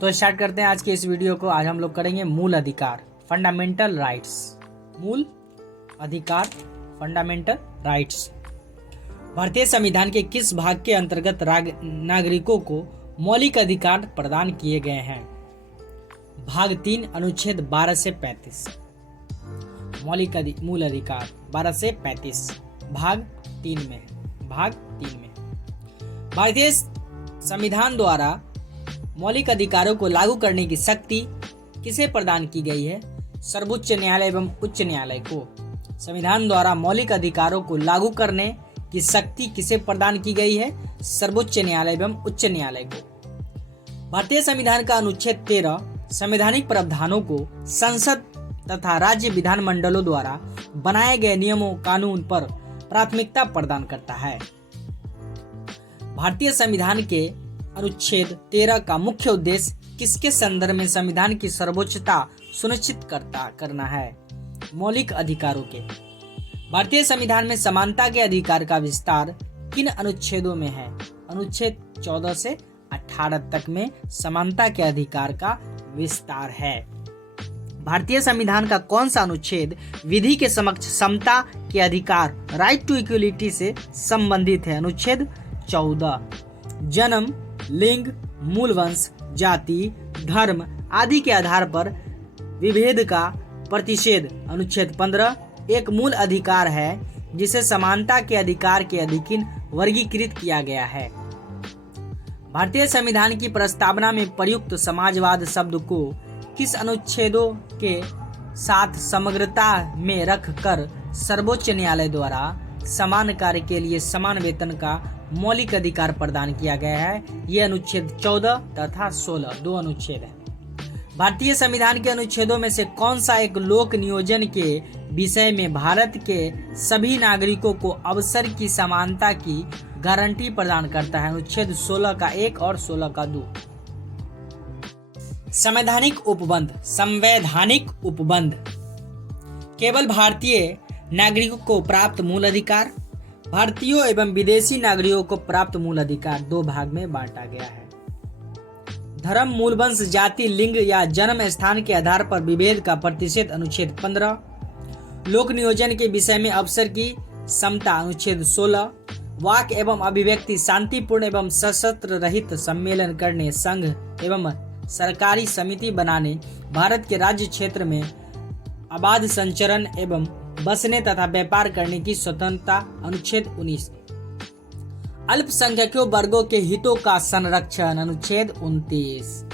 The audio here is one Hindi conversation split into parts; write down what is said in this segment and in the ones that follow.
तो स्टार्ट करते हैं आज के इस वीडियो को। आज हम लोग करेंगे मूल अधिकार, फंडामेंटल राइट्स। मूल अधिकार, फंडामेंटल राइट्स। भारतीय संविधान के किस भाग के अंतर्गत नागरिकों को मौलिक अधिकार प्रदान किए गए हैं? भाग 3 अनुच्छेद 12 से 35। मूल अधिकार 12 से 35 भाग 3 में। भारतीय संविधान द्वारा मौलिक अधिकारों को लागू करने की शक्ति किसे प्रदान की गई है? सर्वोच्च न्यायालय एवं उच्च न्यायालय को। संविधान द्वारा मौलिक अधिकारों को लागू करने की शक्ति किसे प्रदान की गई है? सर्वोच्च न्यायालय एवं उच्च न्यायालय को। भारतीय संविधान का अनुच्छेद 13 संवैधानिक प्रावधानों को संसद तथा राज्य विधानमंडलों द्वारा बनाए गए नियमों कानून पर प्राथमिकता प्रदान करता है। भारतीय संविधान के अनुच्छेद 13 का मुख्य उद्देश्य किसके संदर्भ में संविधान की सर्वोच्चता सुनिश्चित करना है? मौलिक अधिकारों के। भारतीय संविधान में समानता के अधिकार का विस्तार किन अनुच्छेदों में है? अनुच्छेद 14 से 18 तक में समानता के अधिकार का विस्तार है। भारतीय संविधान का कौन सा अनुच्छेद विधि के समक्ष समता के अधिकार, राइट टू इक्वलिटी से संबंधित है? अनुच्छेद 14। जन्म, लिंग, मूल वंश, जाति, धर्म आदि के आधार पर विभेद का प्रतिषेध। अनुच्छेद 15 एक मूल अधिकार है जिसे समानता के अधिकार के अधीन वर्गीकृत किया गया है। भारतीय संविधान की प्रस्तावना में प्रयुक्त समाजवाद शब्द को किस अनुच्छेदों के साथ समग्रता में रखकर सर्वोच्च न्यायालय द्वारा समान कार्य के लिए समान वेतन का मौलिक अधिकार प्रदान किया गया है? ये अनुच्छेद 14 तथा 16 दो अनुच्छेद है। भारतीय संविधान के अनुच्छेदों में से कौन सा एक लोक नियोजन के विषय में भारत के सभी नागरिकों को अवसर की समानता की गारंटी प्रदान करता है? अनुच्छेद 16 का 1 और 16 का 2। संवैधानिक उपबंध केवल भारतीय नागरिकों को प्राप्त मूल अधिकार। भारतीयों एवं विदेशी नागरिकों को प्राप्त मूल अधिकार दो भाग में बांटा गया है। धर्म, मूल वंश, जाति, लिंग या जन्म स्थान के आधार पर विभेद का प्रतिषेध। अनुच्छेद 15। लोक नियोजन के विषय में अवसर की समता। अनुच्छेद 16। वाक एवं अभिव्यक्ति, शांतिपूर्ण एवं सशस्त्र रहित सम्मेलन करने, संघ एवं सरकारी समिति बनाने, भारत के राज्य क्षेत्र में आबाद संचरण एवं बसने तथा व्यापार करने की स्वतंत्रता। अनुच्छेद 19। अल्पसंख्यकों वर्गों के हितों का संरक्षण। अनुच्छेद 29।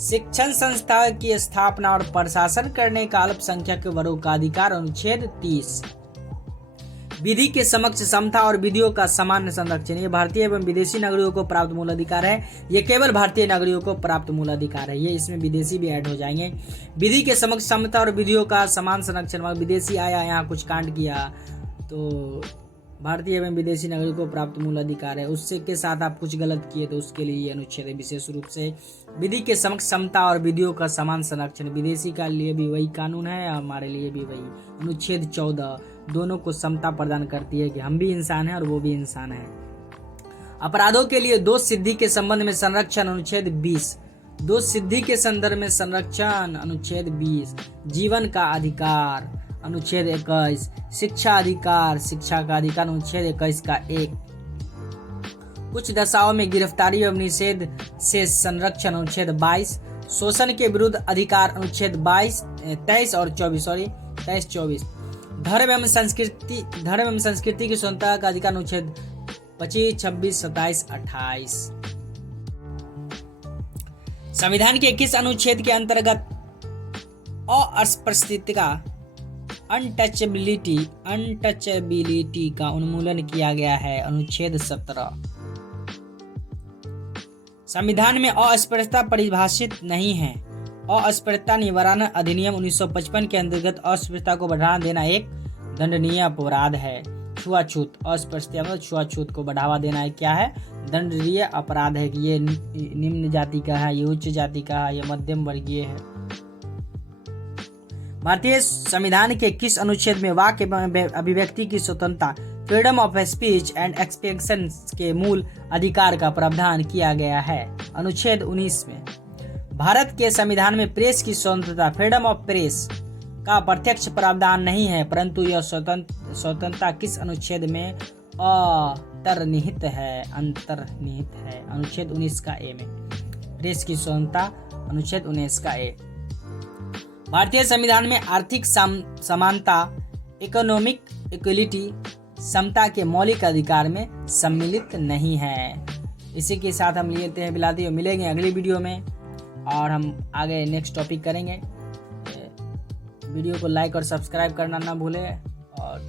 शिक्षण संस्था की स्थापना और प्रशासन करने का अल्पसंख्यक वर्गों का अधिकार। अनुच्छेद 30। विधि के समक्ष समता और विधियों का समान संरक्षण। ये भारतीय एवं विदेशी नागरिकों को प्राप्त मूल अधिकार है। ये केवल भारतीय नागरिकों को प्राप्त मूल अधिकार है। ये इसमें विदेशी भी ऐड हो जाएंगे। विधि के समक्ष समता और विधियों का समान संरक्षण। विदेशी आया, यहाँ कुछ कांड किया तो भारतीय एवं विदेशी नागरिकों को प्राप्त मूल अधिकार है। उससे के साथ आप कुछ गलत किए तो उसके लिए ये अनुच्छेद है। विशेष रूप से विधि के समक्ष समता और विधियों का समान संरक्षण। विदेशी का लिए भी वही कानून है, हमारे लिए भी वही। अनुच्छेद 14 दोनों को समता प्रदान करती है कि हम भी इंसान हैं और वो भी इंसान है। अपराधों के लिए दोष सिद्धि के संबंध में संरक्षण। अनुच्छेद 20। दोष सिद्धि के संदर्भ में संरक्षण। अनुच्छेद 20। जीवन का अधिकार। अनुच्छेद 21। शिक्षा अधिकार, शिक्षा का अधिकार। अनुच्छेद 21 का 1। कुछ दशाओं में गिरफ्तारी एवं निषेध से संरक्षण। अनुच्छेद 22। शोषण के विरुद्ध अधिकार। अनुच्छेद 23 और 24। धर्म एवं संस्कृति की स्वतंत्रता का अधिकार। अनुच्छेद 25, 26, 27, 28। संविधान के किस अनुच्छेद के अंतर्गत अस्पृश्यता, अनटचेबिलिटी का उन्मूलन किया गया है? अनुच्छेद 17। संविधान में अस्पृश्यता परिभाषित नहीं है। अस्पृश्यता निवारण अधिनियम 1955 के अंतर्गत अस्पृश्यता को बढ़ावा देना एक दंडनीय अपराध है। छुआछूत, अस्पृश्यता में छुआछूत को बढ़ावा देना है, क्या है? दंडनीय अपराध है कि ये निम्न जाति का है, ये उच्च जाति का है, ये मध्यम वर्गीय है। भारतीय संविधान के किस अनुच्छेद में वाक एवं अभिव्यक्ति की स्वतंत्रता, freedom of speech and expression के मूल अधिकार का प्रावधान किया गया है? अनुच्छेद 19 में। भारत के संविधान में प्रेस की स्वतंत्रता, फ्रीडम ऑफ प्रेस का प्रत्यक्ष प्रावधान नहीं है, परंतु यह स्वतंत्रता किस अनुच्छेद में अंतर्निहित है? अनुच्छेद 19 का ए में प्रेस की स्वतंत्रता, अनुच्छेद 19 का ए। भारतीय संविधान में आर्थिक समानता, इकोनॉमिक इक्वलिटी, समता के मौलिक अधिकार में सम्मिलित नहीं है। इसी के साथ हम लेते हैं बिलाती और मिलेंगे अगली वीडियो में, और हम आगे नेक्स्ट टॉपिक करेंगे। वीडियो को लाइक और सब्सक्राइब करना ना भूलें, और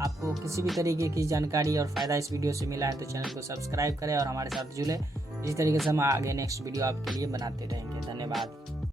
आपको किसी भी तरीके की जानकारी और फ़ायदा इस वीडियो से मिला है तो चैनल को सब्सक्राइब करें और हमारे साथ जुड़े। इसी तरीके से हम आगे नेक्स्ट वीडियो आपके लिए बनाते रहेंगे। धन्यवाद।